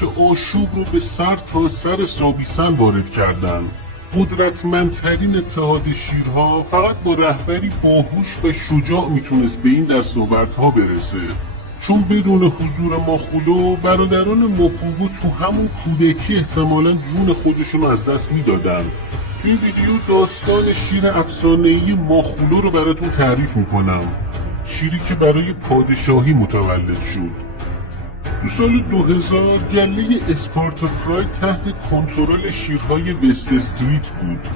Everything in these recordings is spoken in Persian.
که آشوب رو به سر تا سر سابیسن وارد کردن. قدرتمندترین اتحاد شیرها فقط با رهبری باهوش و شجاع میتونست به این دستاوردها برسه، چون بدون حضور ماخولو برادران موپوگو تو همون کودکی احتمالاً جون خودشون رو از دست میدادن. توی ویدیو داستان شیر افسانه‌ای ماخولو رو براتون تعریف میکنم، شیری که برای پادشاهی متولد شد. تو سال 2000 گله اسپارتا پراید تحت کنترل شیرهای وست استریت بود.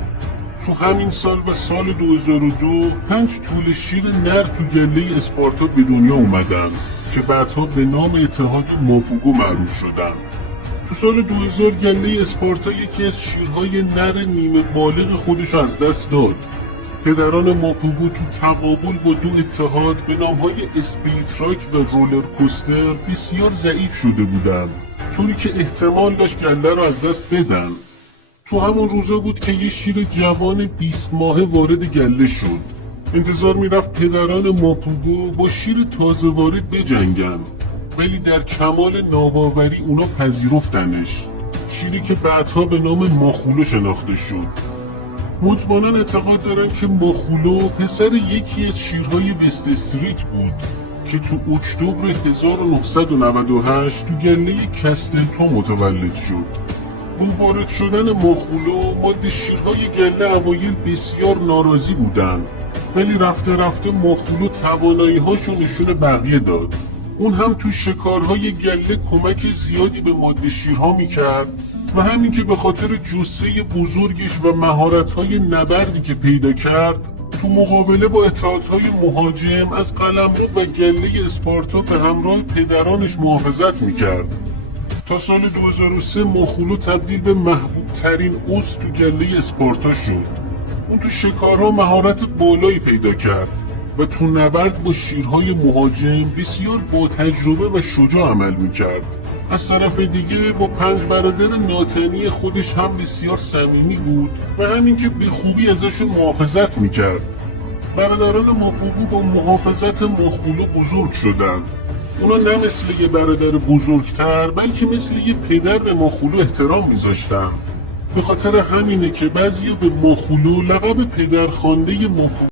تو همین سال و سال 2002 5 توله شیر نر تو گله اسپارتا به دنیا اومدن که بعدها به نام اتحاد موپوگو معروف شدن. تو سال 2000 گله اسپارتا یکی از شیرهای نر نیمه بالغ خودش از دست داد. پدران موپوگو تو تقابل با دو اتحاد به نامهای اسپید تراک و رولر کوستر بسیار ضعیف شده بودن، طوری که احتمال داشت گله رو از دست بدن. تو همون روزا بود که یه شیر جوان 20 ماهه وارد گله شد. انتظار میرفت پدران موپوگو با شیر تازه وارد بجنگن، ولی در کمال ناباوری اونا پذیرفتنش، شیری که بعدها به نام ماخولو شناخته شد. مطمئناً اعتقاد دارن که ماخولو پسر یکی از شیرهای وست استریت بود که تو اکتبر 1998 تو گله کستلتون متولد شد. با وارد شدن ماخولو ماده شیرهای گله اوایل بسیار ناراضی بودن، ولی رفته رفته ماخولو توانایی‌هاشو نشون بقیه داد. اون هم تو شکارهای گله کمک زیادی به ماده شیرها میکرد و همین که به خاطر جثه بزرگش و مهارت‌های نبردی که پیدا کرد تو مقابله با اتحادهای مهاجم از قلمرو و گله اسپارتا به همراه پدرانش محافظت میکرد. تا سال 2003 ماخولو تبدیل به محبوب ترین عضو تو گله اسپارتا شد. اون تو شکارها مهارت بالایی پیدا کرد و تو نبرد با شیرهای مهاجم بسیار با تجربه و شجاع عمل میکرد. از طرف دیگه با 5 برادر ناتنی خودش هم بسیار صمیمی بود و همین که به خوبی ازشون محافظت میکرد. برادران موپوگو با محافظت ماخولو بزرگ شدن. اونا نه مثل یه برادر بزرگتر بلکه مثل یه پدر به ماخولو احترام میذاشتن. به خاطر همینه که بعضیا به ماخولو لقب پدرخوانده موپوگو